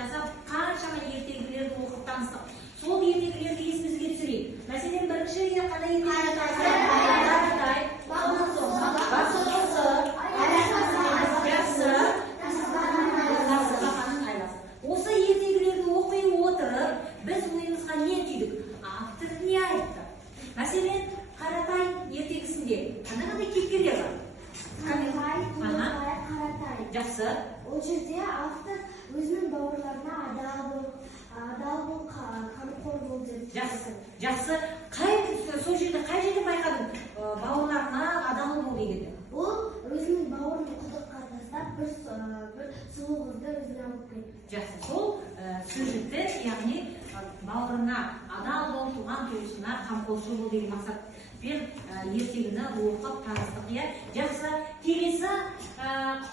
жасап, қаншама ертегілерді оқып таныстық. Сол ертегілерді есімізге түсірейік. Мәселен, бірінші қандай Қаратай, осы ертегілерді оқи отырып, біз ойымызға не түйдік? Автор не айтты? Мәселен, Қаратай ертегісінде қандай кейіпкерлер бар? Қаратай. Жақсы. Ол жерде автор өзінің бауырларына адал бол, қамқор бол деп. Жақсы. Сол жерде қай жерде байқадың? Бауырларына адал бол дегенді. Ол өзінің бауырын құдыққа тастап, бір сұлу қызды өзіне алып келді. Жақсы. Сол сюжетті, яғни бауырына адал бол, туған туысына қамқоршы бол деген мақсатпен ертегіні оқып таныстық. Жақсы. Келесі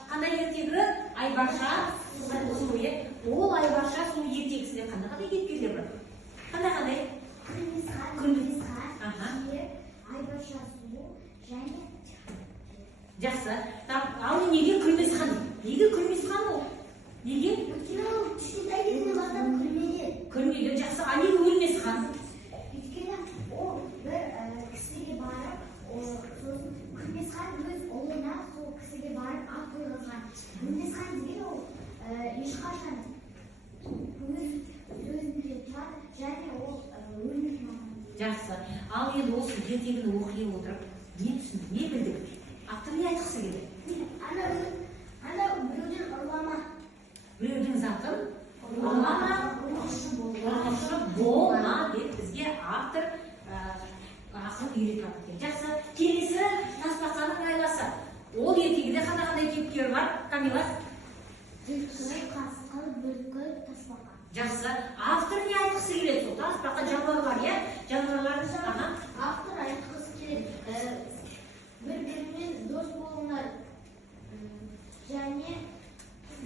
қандай ертегі? Айбарша су. Ол Айбарша су ертегісінде қандай кейіпкерлер бар? Қандай? Күмбезхан, Айбарша су және. Жақсы. Ал неге Күмбезхан? Неге Күмбезхан ол? Неге? Кішкентай кезінен бастап күлмеген. Күлмеген. Жақсы. А неге Өлмесхан? Өйткені ол бір кісіге барып, Күмбезхан өз ұлына сол кісіге барып ат қойғызған. Күмбезхан деген ол ешқашан өзінде тұрады және ол өлмейтін адам. Жақсы. Ал енді осы ертегіні оқи отырып, не түсінді, не білді? Автор не айтқысы келді? Ана біреуден ұрлама. Біреудің затын ұрлама, ұрғышы болма деп бізге автор ақыл үйретеді. Жақсы. Келесі Тасбақаның айласы. Ол ертегіде қандай кейіпкер бар? Камила? Түлкі, қасқыр, бүркіт, тасбақа. Жақсы. Автор не айтқысы келеді? Сол тасбақа жануарлар, жануарлар. Автор айтқысы келеді. Бір-бірімен дос болыңдар және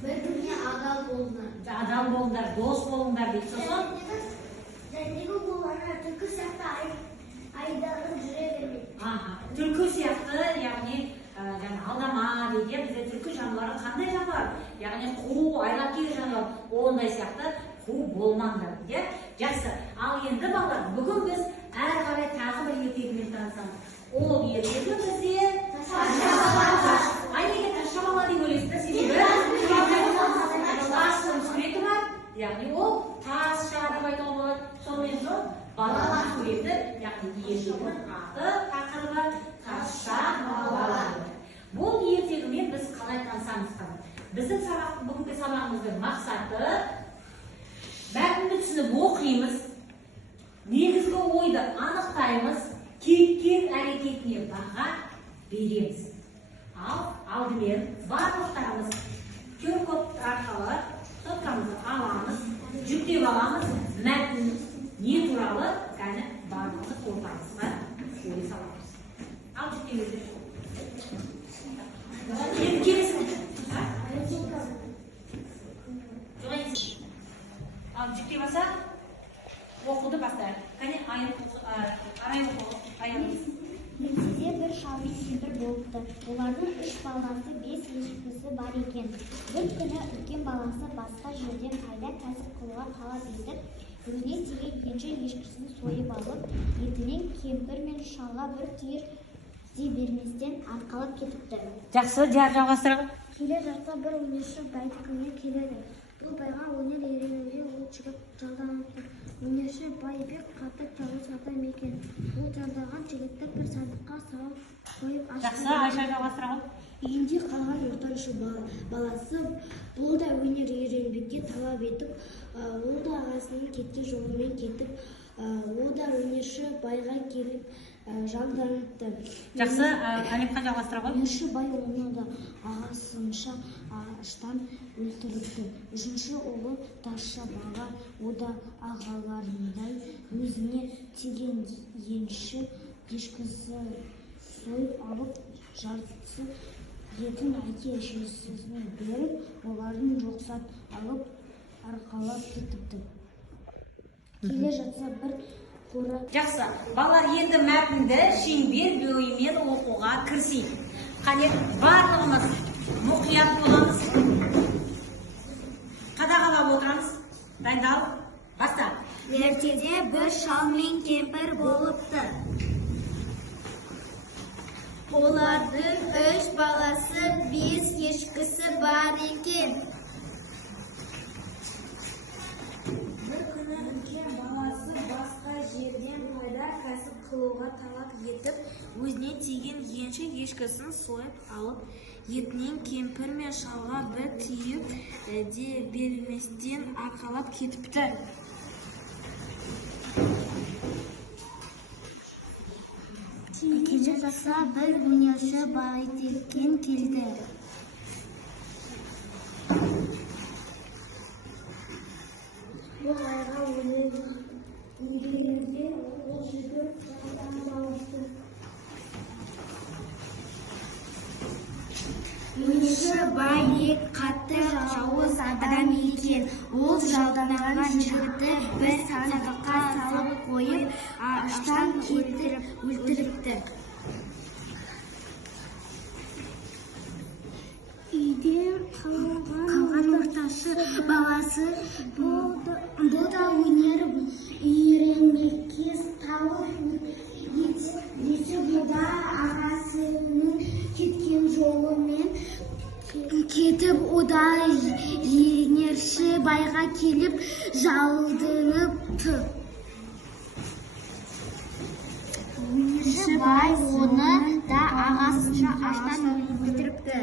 бір-біріне адал болыңдар. Адал болыңдар, дос болыңдар дейді. Сосын жәндегі ол түлкі сияқты айдалып жүре бермейді. Түлкі сияқты, яғни алдама дейді. Бізде түлкі жануары қандай жануар? Яғни қу, айлап келген жануар. Ондай сияқты қу болмаңдар дейді. Жақсы. Ал енді балалар, бүгін біз әрі қарай тағы бір ертегімен танысамыз. Ол ертегі бізде неге Тазшабала деп ойлайсыздар? Себебі тастың суреті бар. Яғни ол тазша деп айтуға болады. Сонымен соң баланың суреті, яғни ертегінің аты тақырыбы Тазшабала. Бұл ертегімен біз қалай танысамыз? Біздің бүгінгі сабағымыздың мақсаты мәтінді түсініп оқимыз, негізгі ойды анықтаймыз, кейіпкер әрекетіне баға береміз. Ал алдымен барлықтарымыз QR-код арқылы соткамызды аламыз, жүктеп аламыз, мәтін не туралы кәні барлығы ортамызға ой саламыз. Ал жүктеміздер. Келесің. Ал жүктеп алса, оқуды бастайық. Кәне арай оқуды. Ертеде бір шал мен кемпір болыпты. Олардың 3 баласы, 5 ешкісі бар екен. Bir күні үлкен баласы басқа жерден пайда кәсіп қылуға талап етіп, өзіне тиген енші ешкісін сойып алып, етінен кемпір мен шалға бір түйір дей берместен арқалап кетіпті. Жақсы, жалғастырып. Келе жатса бір өнерші бәйдікіне келеді. Бұл байға өнер үйренуге ол жігіт жалданыпты. Өнерші байбек қатып жалғыз адам екен. Ол жалдаған жігітті бір сандыққа салып қойып ашты. Жақсы, Айша жалғастырып. Үйінде қалған ортаншы баласы бұл да өнер үйренбекке талап етіп, ол да ағасының кеткен жолымен кетіп, ол да өнерші байға келіп жалданыпты. Жақсы, Алимхан жалғастырып. Өнерші бай оны да ағасынша аштан өлтіріпті. Үшінші ұлы Тазшабала, о да ағаларындай өзіне тиген енші ешкісі сойып алып, жартысы етін әке-шешесіне беріп, олардың рұқсат алып арқалап кетіпті. Келе жатса бір қора. Жақсы, балалар енді мәтінді шеңбер бойымен оқуға кірісейік. Қане барлығымыз мұқият боламыз. Қадағалап отырамыз. шал мен кемпір болыпты. Олардың 3 баласы, 5 ешкісі бар екен. Bir kuni ulkan balasi boshqa yerdan foyda kasb qiluvga talab etib, o'zine tegan yencha echkisini so'yib olib, yetning kempir men shalga bir tiyib de bermasdan aqalab ketibdi. Kechasi bir dunyoshi baytekin keldi. Bu hayra onu ilgilenince o jigit zaten bağıştı. Ünіші бай қатты жауыз адам екен. Ол жалданаған жігітті бір сандыққа салып қойып, аштан кетіріп өлтіріпті. Үйде қалған орташы баласы бұл да өнер үйренмекке талып ете бұда ағасының кеткен жолымен кетіп, ода енерші байға келіп жалдыныпты. Өнерші бай оны да ағасынша аштан өлтіріпті.